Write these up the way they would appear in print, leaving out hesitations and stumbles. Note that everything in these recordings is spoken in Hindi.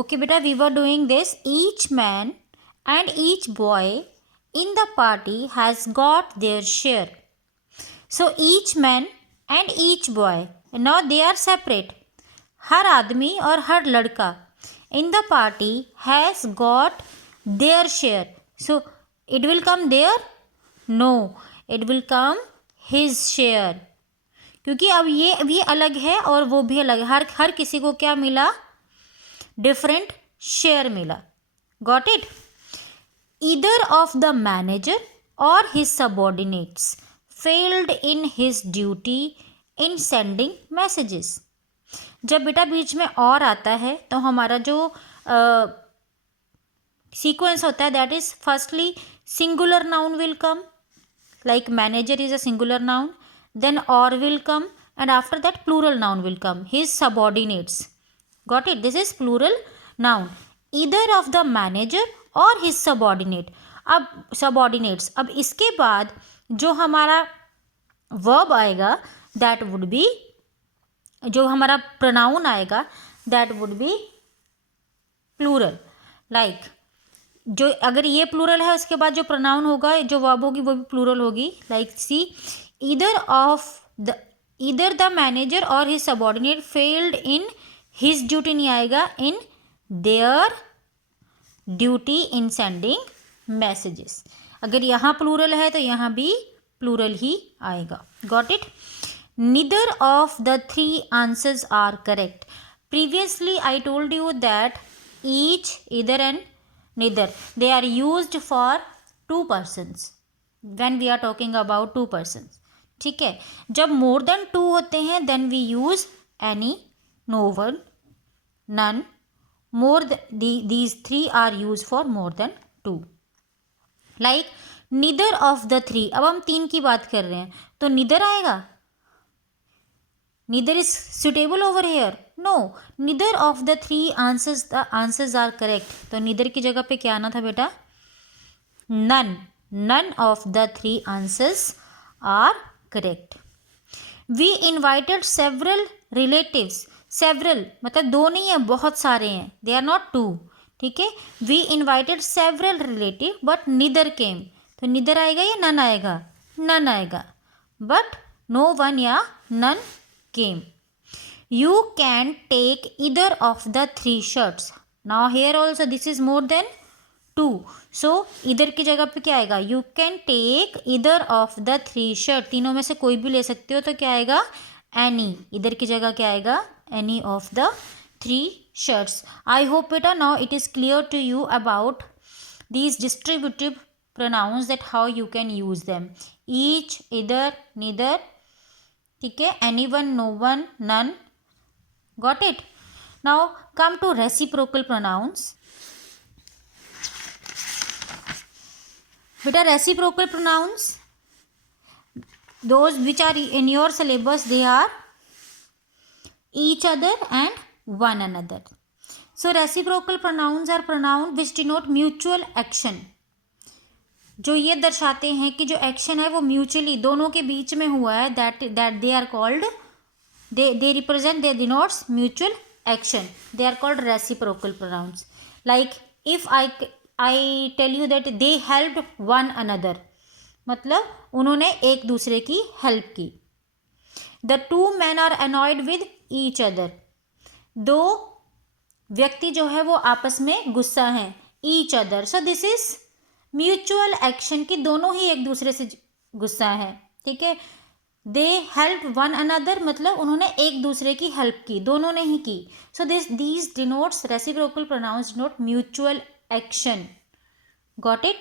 Okay beta, we were doing this. Each man and each boy in the party has got their share. So each man and each boy, now they are separate. हर आदमी और हर लड़का in the party has got their share. So it will come there? No, it will come his share. क्योंकि अब ये भी अलग है और वो भी अलग है. हर किसी को क्या मिला? डिफरेंट शेयर मिला. Got it? Either of the manager or his subordinates failed in his duty in sending messages. जब बेटा बीच में और आता है तो हमारा जो सीक्वेंस होता है that is firstly singular noun will come, like manager is a singular noun, then or will come, and after that plural noun will come, his subordinates. Got it? This is plural noun. Either of the manager or his subordinate. अब subordinates, अब इसके बाद जो हमारा verb आएगा that would be, जो हमारा pronoun आएगा that would be plural. Like जो अगर ये प्लूरल है उसके बाद जो प्रोनाउन होगा, जो वर्ब होगी वो भी प्लूरल होगी. Like see, either the manager or his subordinate failed in his duty नहीं आएगा, in their duty in sending messages. अगर यहाँ प्लूरल है तो यहाँ भी प्लूरल ही आएगा. Got it? Neither of the three answers are correct. Previously I told you that each, either and neither, they are used for two persons when we are talking about two persons. ठीक है? जब more than two होते हैं then we use any, no one, none. More these three are used for more than two. Like neither of the three. अब हम तीन की बात कर रहे हैं तो neither आएगा. Neither is suitable over here. No, neither of the three answers are correct. तो neither की जगह पे क्या आना था बेटा? None. None of the three answers are correct. We invited several relatives. Several मतलब दो नहीं है, बहुत सारे हैं. They are not two. ठीक है? We invited several relatives but neither came. तो neither आएगा या none आएगा? None आएगा. But no one या none came. You can take either of the three shirts. Now here also this is more than two. So either की जगह पे क्या आएगा? You can take either of the three shirts. तीनों में से कोई भी ले सकते हो तो क्या आएगा? Any. इधर की जगह क्या आएगा? Any of the three shirts. I hope beta now it is clear to you about these distributive pronouns, that how you can use them. Each, either, neither. ठीक है? anyone, no one, none. Got it? Now come to reciprocal pronouns. बेटा reciprocal pronouns, those which are in your syllabus, they are each other and one another. So reciprocal pronouns are pronouns which denote mutual action. जो ये दर्शाते हैं कि जो एक्शन है वो म्यूचुअली दोनों के बीच में हुआ है, that they are called, they represent, they denotes mutual action. They are called reciprocal pronouns. Like if I tell you that they helped one another, मतलब उन्होंने एक दूसरे की हेल्प की. The two man are annoyed with each other. दो व्यक्ति जो है वो आपस में गुस्सा हैं. Each other. So this is mutual action की दोनों ही एक दूसरे से गुस्सा है. ठीक है? दे हेल्प वन अनदर मतलब उन्होंने एक दूसरे की हेल्प की, दोनों ने ही की. So these denotes, reciprocal pronouns denote mutual action. Got it?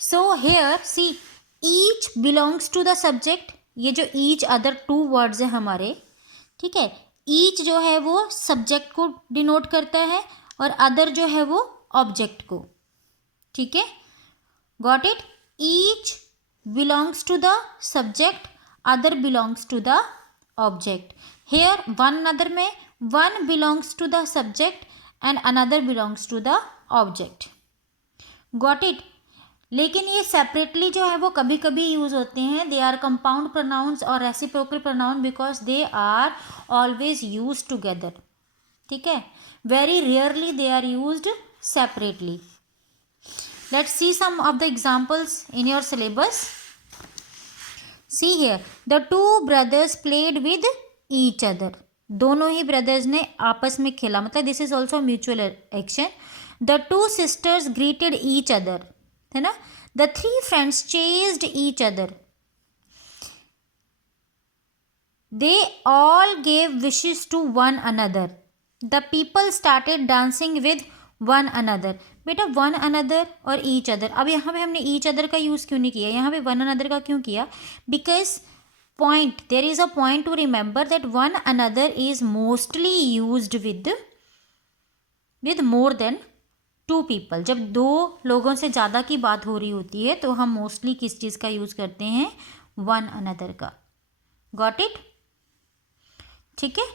So here see, each belongs to the subject. ये जो ईच अदर टू वर्ड्स है हमारे, ठीक है, ईच जो है वो सब्जेक्ट को डिनोट करता है और अदर जो है वो ऑब्जेक्ट को. ठीक है? Got it? Each belongs to the subject, other belongs to the object. Here one another में one belongs to the subject and another belongs to the object. Got it? लेकिन ये सेपरेटली जो है वो कभी कभी यूज होते हैं. दे आर कंपाउंड प्रोनाउंस और reciprocal pronoun because they are always use together. ठीक है, very rarely they are used separately. Let's see some of the examples in your syllabus. See here, the two brothers played with each other. दोनों ही brothers ने आपस में खेला, मतलब this is also mutual action. The two sisters greeted each other, है ना. The three friends chased each other. They all gave wishes to one another. The people started dancing with one another. बेटा वन अनदर और ईच अदर, अब यहाँ पे हमने ईच अदर का यूज़ क्यों नहीं किया, यहाँ पे वन अनदर का क्यों किया? Because point, there is a point to remember that one another is mostly used with more than two people. जब दो लोगों से ज़्यादा की बात हो रही होती है तो हम मोस्टली किस चीज़ का यूज़ करते हैं? वन अनदर का. Got it? ठीक है.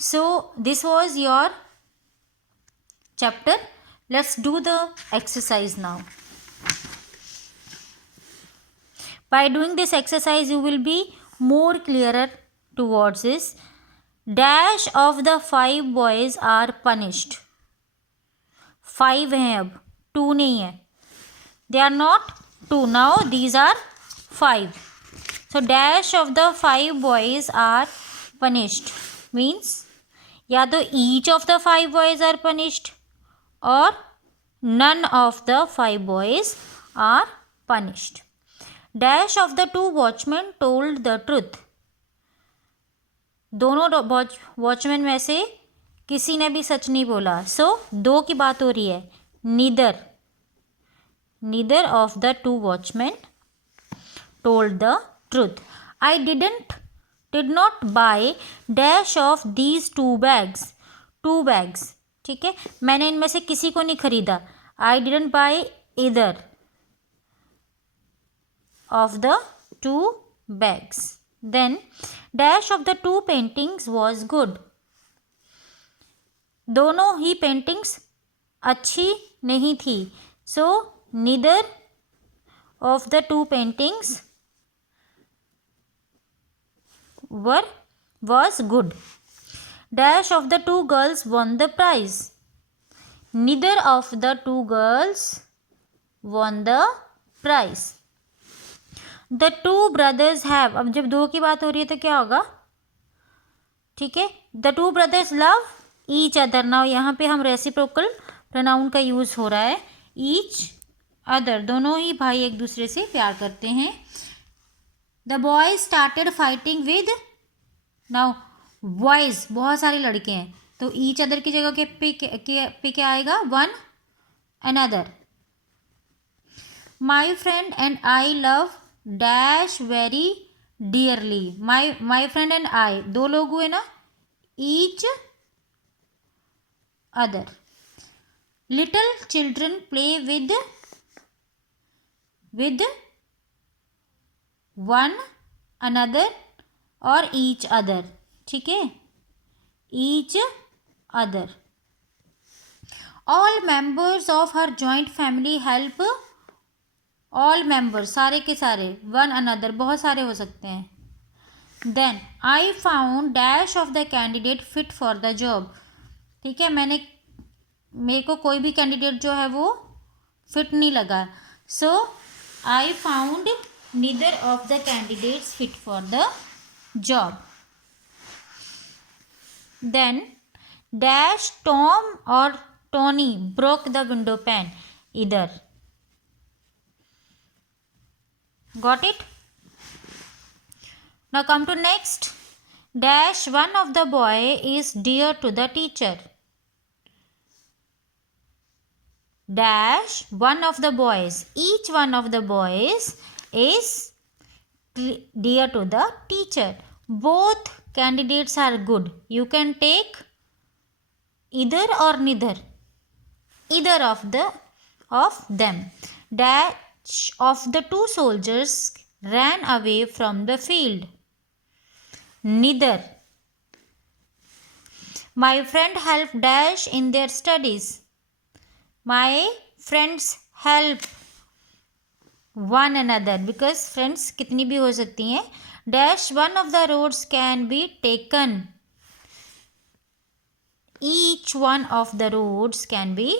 So this was your chapter. Let's do the exercise now. By doing this exercise, you will be more clearer towards this. Dash of the 5 boys are punished. 5 हैं अब, 2 नहीं है. They are not 2. Now these are 5. So dash of the 5 boys are punished means या तो each of the 5 boys are punished or none of the 5 boys are punished. Dash of the 2 watchmen told the truth. दोनों वॉचमैन में से किसी ने भी सच नहीं बोला. सो 2 की बात हो रही है. neither of the 2 watchmen told the truth. I did not buy dash of these 2 bags. 2 bags, ठीक है, मैंने इनमें से किसी को नहीं खरीदा. I didn't buy either of the 2 bags. Then dash of the 2 paintings was good. दोनों ही पेंटिंग्स अच्छी नहीं थी. So neither of the 2 paintings was good. Dash of the 2 girls won the prize. Neither of the 2 girls won the prize. The 2 brothers have, अब जब 2 की बात हो रही है तो क्या होगा? ठीक है, the 2 brothers love each other. Now यहाँ पे हम reciprocal pronoun का यूज़ हो रहा है. each other, दोनों ही भाई एक दूसरे से प्यार करते हैं. The boys started fighting with, now boys बहुत सारे लड़के हैं तो ईच अदर की जगह के पे क्या आएगा? One another. My friend and I love dash very dearly. My friend and I, 2 लोग हुए ना. Each other. Little children play with one another और ईच अदर. ठीक है, each other. All members of her joint family help. All members, सारे के सारे. वन अनदर, बहुत सारे हो सकते हैं. Then I found dash of the candidate fit for the job. ठीक है, मेरे को कोई भी कैंडिडेट जो है वो फिट नहीं लगा. So I found neither of the candidates fit for the job. Then dash Tom or Tony broke the window pane. Either. Got it? Now come to next. Dash one of the boy is dear to the teacher. Dash one of the boys. Each one of the boys is dear to the teacher. Both candidates are good. You can take either or neither. Either of them. Dash of the 2 soldiers ran away from the field. Neither. My friend helped dash in their studies. My friends help one another, because friends कितनी भी हो सकती हैं. Dash one of the roads can be taken each one of the roads can be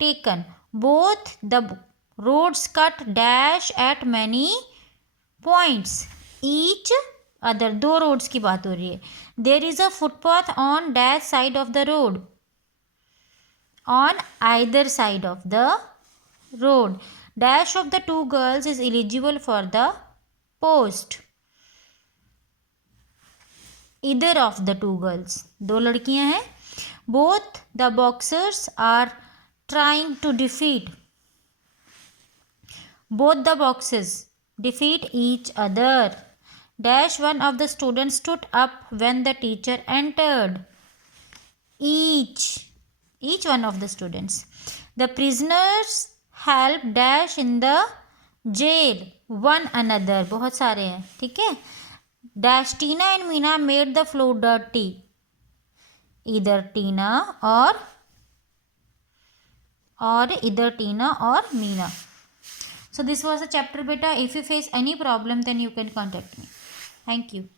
taken. Both the roads cut dash at many points. Each other, दो roads की बात हो रही है. There is a footpath on dash side of the road. On either side of the road. Dash of the two girls is eligible for the post. Either of the two girls, दो लड़कियां हैं. Both the boxers are trying to defeat. Both the boxes defeat each other. Dash one of the students stood up when the teacher entered. Each one of the students. The prisoners help dash in the jail one another. बहुत सारे हैं, ठीक है. Dash Tina and Meena made the floor dirty. Either Tina or either Tina or Meena. So this was a chapter beta. If you face any problem, then you can contact me. Thank you.